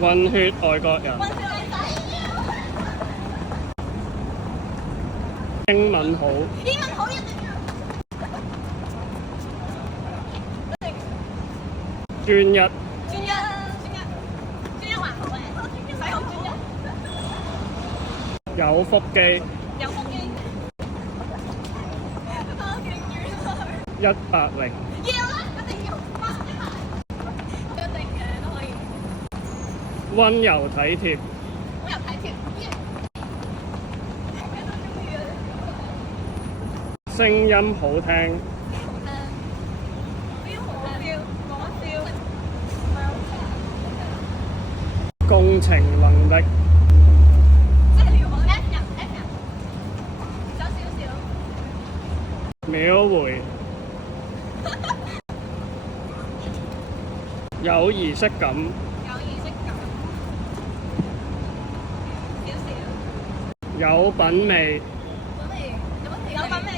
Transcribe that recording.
混血外國人，英文好，英文好一定要。專一，專一還好嘅，唔使好專一。有腹肌，有腹肌。180，要啦，一定要一定嘅都可以。溫柔體貼，好有體貼。聲音好聽，共情能力，即係你要講 F 人，走少少。秒回，有儀式感，有儀式感。少少。有品味，有品味。